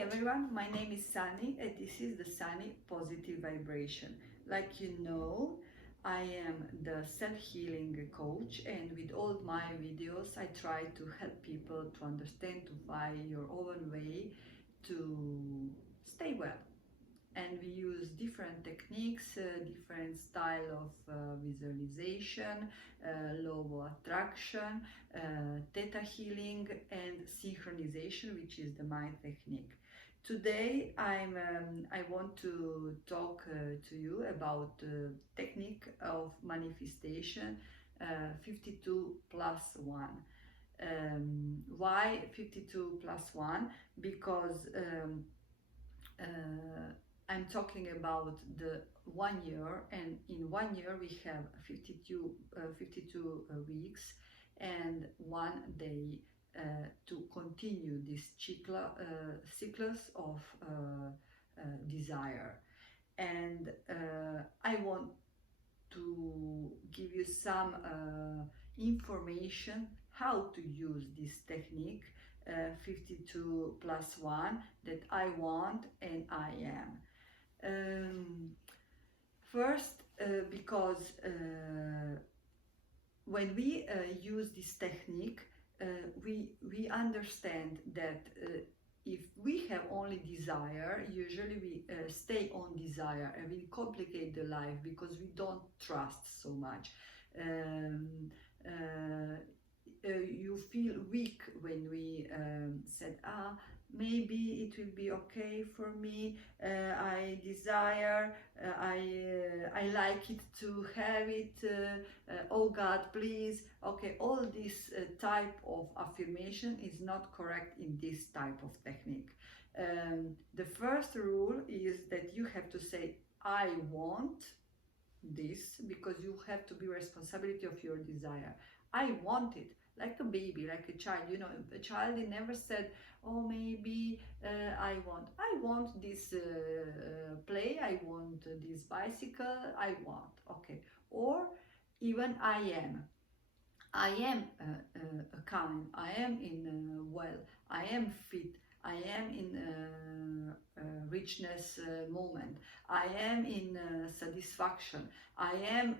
everyone, my name is Sany and this is the Sany Positive Vibration. Like you know, I am the self-healing coach, and with all my videos I try to help people to understand, to find your own way to stay well. And we use different techniques, different style of visualization, law of attraction, theta healing and synchronization, which is the mind technique. Today I want to talk to you about the technique of manifestation 52 plus 1. Why 52 plus 1? Because I'm talking about the 1 year, and in 1 year we have 52 weeks and 1 day to continue this cyclus of desire. And I want to give you some information how to use this technique 52 plus 1 that I want and I am. First, because when we use this technique, we understand that if we have only desire, usually we stay on desire and we complicate the life because we don't trust so much. You feel weak when we said, maybe it will be okay for me, I desire, I like it to have it, oh God, please. Okay, all this type of affirmation is not correct in this type of technique. The first rule is that you have to say, I want this, because you have to be responsibility of your desire. I want it. Like a baby, like a child, you know, a child, he never said, oh, maybe I want this play, I want this bicycle, I want, okay. Or even I am kind, I am in well, I am fit, I am in richness moment, I am in satisfaction, I am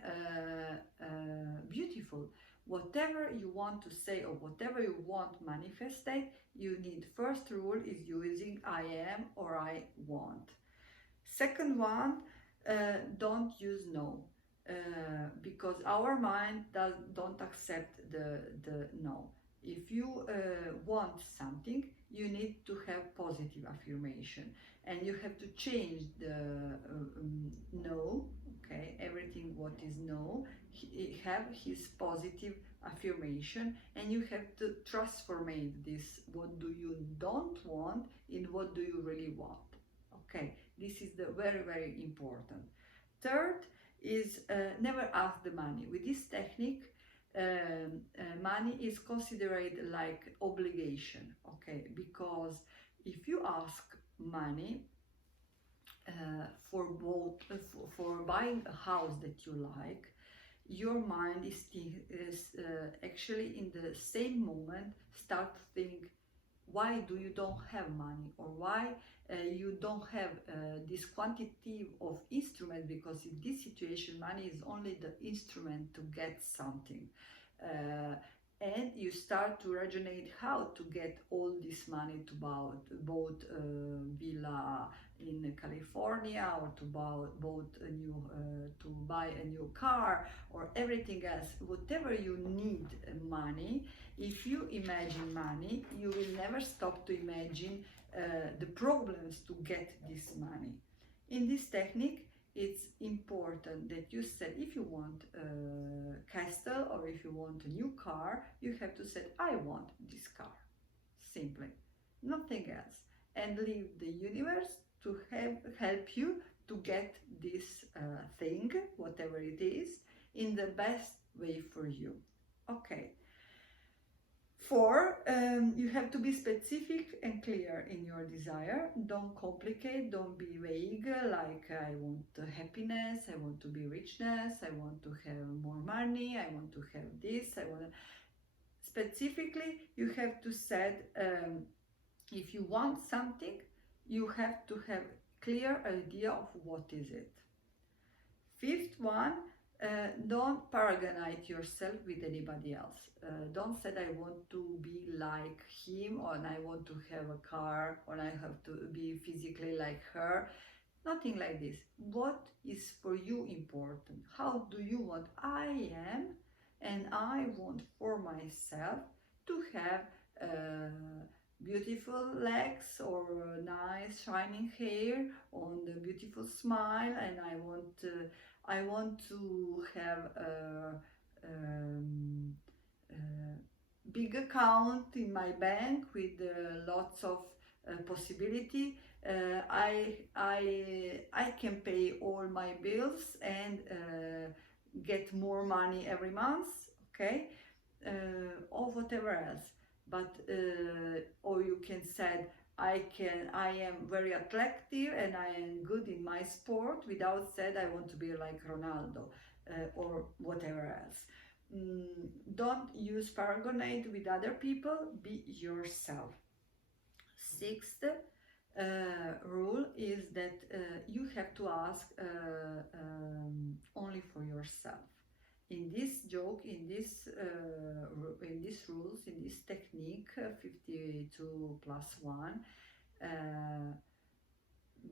beautiful. Whatever you want to say or whatever you want manifested, you need, first rule is using I am or I want. Second one, don't use no, because our mind don't accept the no. If you want something, you need to have positive affirmation, and you have to change the no, okay, everything what is no, have his positive affirmation, and you have to transform this, what do you don't want in what do you really want. Okay, this is the very important. Third is never ask the money. With this technique, money is considered like obligation, okay, because if you ask money for buying a house that you like, your mind is actually in the same moment start to think, why do you don't have money, or why you don't have this quantity of instrument, because in this situation money is only the instrument to get something, and you start to resonate how to get all this money to buy both villa in California, or to buy a new car, or everything else, whatever you need money. If you imagine money, you will never stop to imagine the problems to get this money. In this technique, it's important that you say, if you want a castle or if you want a new car, you have to say, I want this car, simply, nothing else, and leave the universe to help you to get this thing, whatever it is, in the best way for you. Okay. 4, you have to be specific and clear in your desire. Don't complicate, don't be vague, like I want happiness, I want to be richness, I want to have more money, I want to have this, I want to... Specifically, you have to say, if you want something, you have to have clear idea of what is it. Fifth one, don't paragonize yourself with anybody else. Don't say I want to be like him, or I want to have a car, or I have to be physically like her. Nothing like this. What is for you important? How do you want? I am, and I want for myself to have beautiful legs, or nice shining hair, on the beautiful smile, and I want to have a big account in my bank with lots of possibility. I can pay all my bills and get more money every month, okay, or whatever else. But or you can say I am very attractive and I am good in my sport, without said I want to be like Ronaldo, or whatever else. Don't use paragonate with other people, be yourself. Sixth rule is that you have to ask only for yourself. In this joke, in this rules, in this technique, 52 plus 1,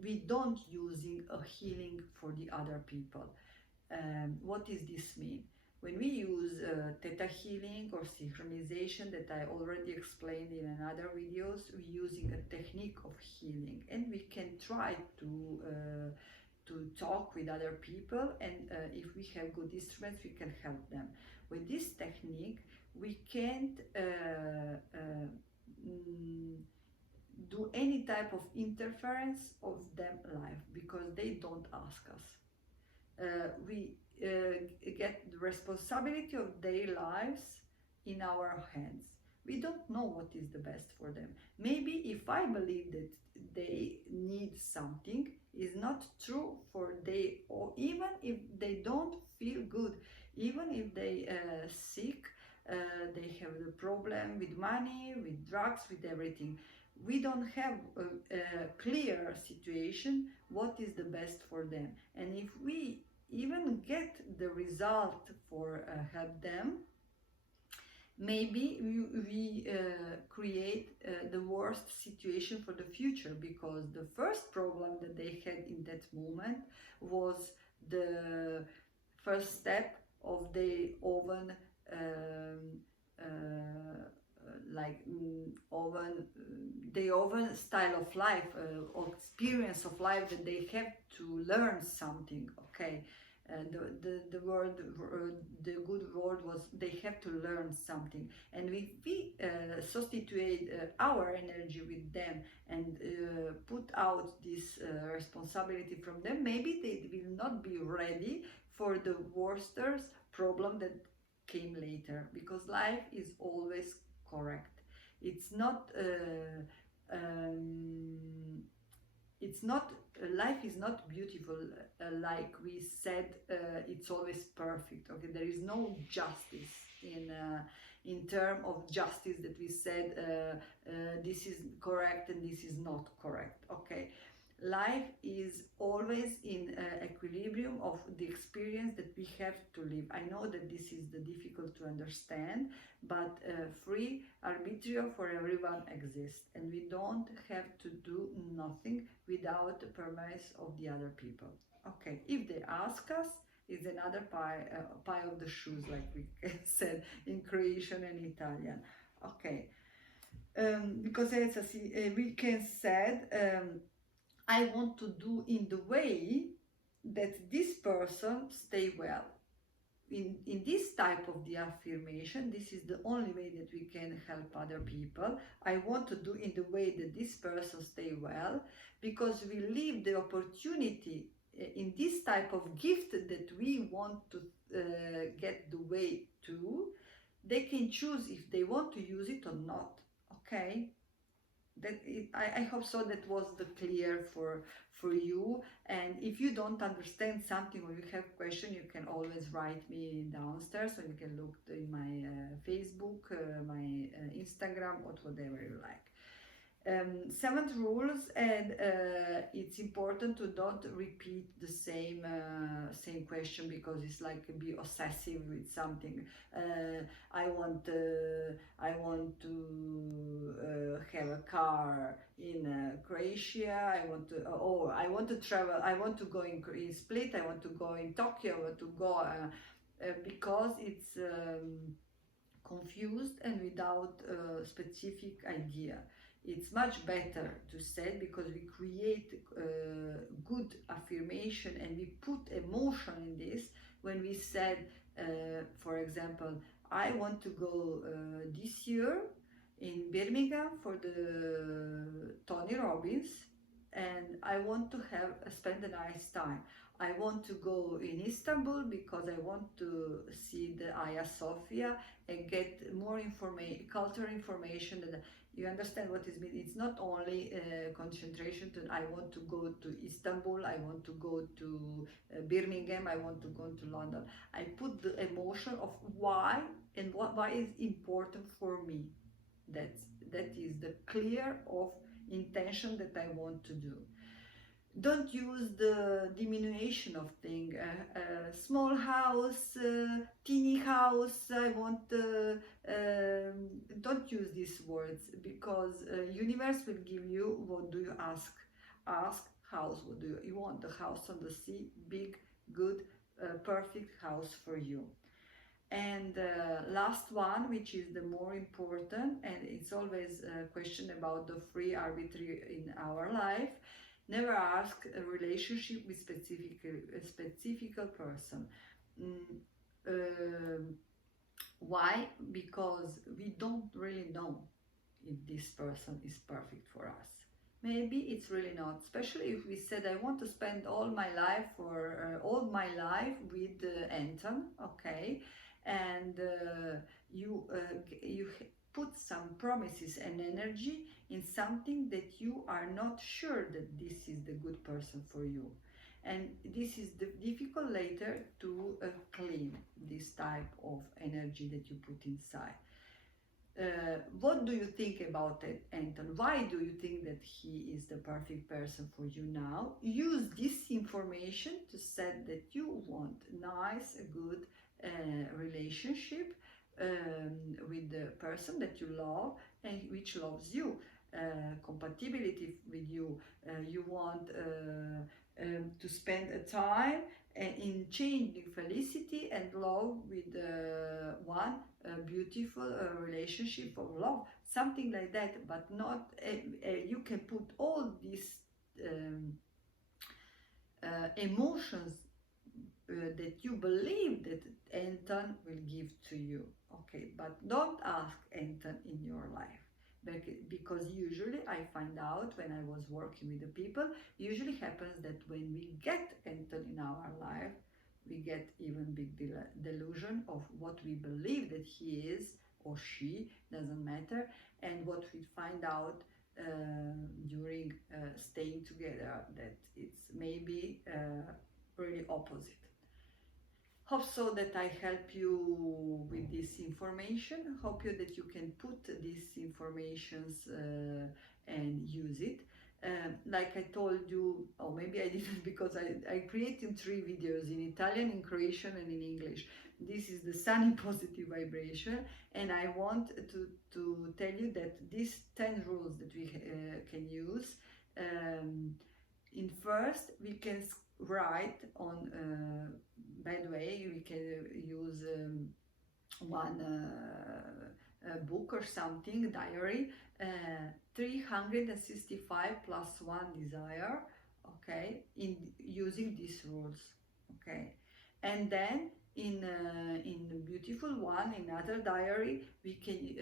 we don't using a healing for the other people. What does this mean? When we use theta healing or synchronization, that I already explained in another videos, we're using a technique of healing, and we can try to talk with other people, and if we have good instruments, we can help them. With this technique, we can't do any type of interference of them life, because they don't ask us. We get the responsibility of their lives in our hands. We don't know what is the best for them. Maybe if I believe that they need something, is not true for they, or even if they don't feel good, even if they sick, they have the problem with money, with drugs, with everything. We don't have a clear situation what is the best for them, and if we even get the result for help them, maybe we create the worst situation for the future, because the first problem that they had in that moment was the first step of the oven, the oven style of life, or experience of life, that they have to learn something, okay. The word, the good word was they have to learn something, and if we substitute our energy with them, and put out this responsibility from them, maybe they will not be ready for the worst problem that came later, because life is always correct. It's not life is not beautiful, like we said, it's always perfect, okay. There is no justice in term of justice, that we said this is correct and this is not correct, okay. Life is always in equilibrium of the experience that we have to live. I know that this is difficult to understand, but free arbitrio for everyone exists, and we don't have to do nothing without the permission of the other people, okay. If they ask us, is another pie of the shoes, like we said in Croatian and Italian, okay. Because we can said, I want to do in the way that this person stay well. In this type of the affirmation, this is the only way that we can help other people. I want to do in the way that this person stay well, because we leave the opportunity in this type of gift that we want to get the way to. They can choose if they want to use it or not, okay. I hope so that was the clear for you, and if you don't understand something or you have question, you can always write me downstairs, or you can look in my Facebook, my Instagram, or whatever you like. Seventh rules, and it's important to not repeat the same question, because it's like be obsessive with something. I want to have a car in Croatia. I want to travel. I want to go in Split. I want to go in Tokyo. I want to go because it's confused and without a specific idea. It's much better to say, because we create good affirmation and we put emotion in this. When we said, for example, I want to go this year in Birmingham for the Tony Robbins, and I want to have spend a nice time. I want to go in Istanbul because I want to see the Hagia Sophia and get more cultural information. That you understand what is mean. It's not only concentration to I want to go to Istanbul, I want to go to Birmingham, I want to go to London. I put the emotion of why and why is important for me. That is the clear of intention that I want to do. Don't use the diminution of thing. Small house, teeny house. I want. Don't use these words, because universe will give you what do you ask. Ask house. What do you want? The house on the sea, big, good, perfect house for you. And last one, which is the more important, and it's always a question about the free arbitrary in our life. Never ask a relationship with a specific person. Mm, why? Because we don't really know if this person is perfect for us. Maybe it's really not, especially if we said I want to spend all my life with Anton, okay, and you put some promises and energy in something that you are not sure that this is the good person for you, and this is difficult later to clean this type of energy that you put inside. What do you think about it, Anton? Why do you think that he is the perfect person for you now? Use this information to set that you want nice, a good relationship with the person that you love and which loves you. Compatibility with you. You want to spend a time in changing felicity and love with one beautiful relationship of love, something like that, but not you can put all these um, emotions that you believe that Anton will give to you, okay, but don't ask Anton in your life, because usually I find out when I was working with the people, usually happens that when we get Anton in our life, we get even big delusion of what we believe that he is or she, doesn't matter, and what we find out during staying together, that it's maybe really opposite. Hope so that I help you with this information. Hope you that you can put these informations and use it. Like I told you, or maybe I didn't, because I created 3 videos in Italian, in Croatian and in English. This is the Sany positive vibration, and I want to tell you that these 10 rules that we can use, in first we can write on, by the way, we can use one book or something, diary, 365 plus 1 desire, okay, in using these rules, okay. And then in the beautiful one, in other diary, we can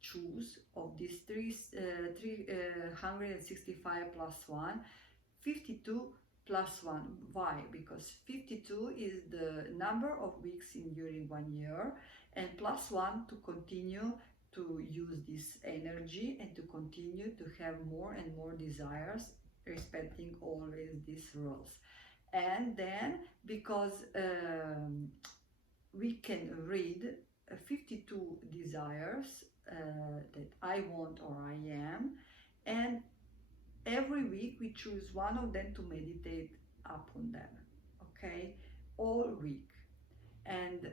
choose of these 365 plus 1, 52 plus 1. Why? Because 52 is the number of weeks during 1 year, and plus 1 to continue to use this energy and to continue to have more and more desires, respecting always these rules. And then, because we can read 52 desires that I want or I am, and every week we choose one of them to meditate upon them, okay, all week. And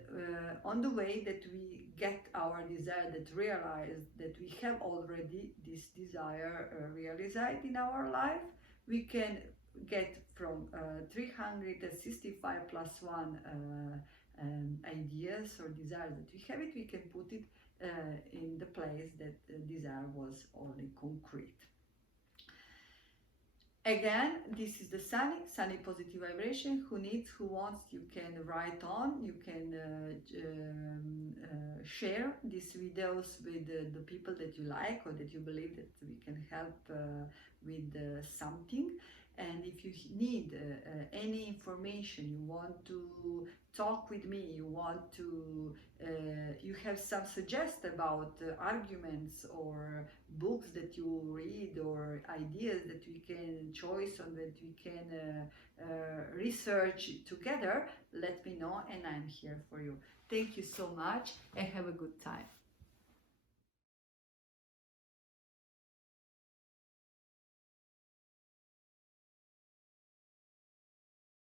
on the way that we get our desire, that realize that we have already this desire realized in our life, we can get from 365 plus 1 ideas or desires that we have it, we can put it in the place that the desire was only concrete. Again, this is the Sany positive vibration. Who needs, who wants, you can write on, you can share these videos with the people that you like or that you believe that we can help with something. And if you need any information, you want to talk with me, you want to, you have some suggestions about arguments or books that you read or ideas that we can choose on, that we can research together, let me know and I'm here for you. Thank you so much and have a good time.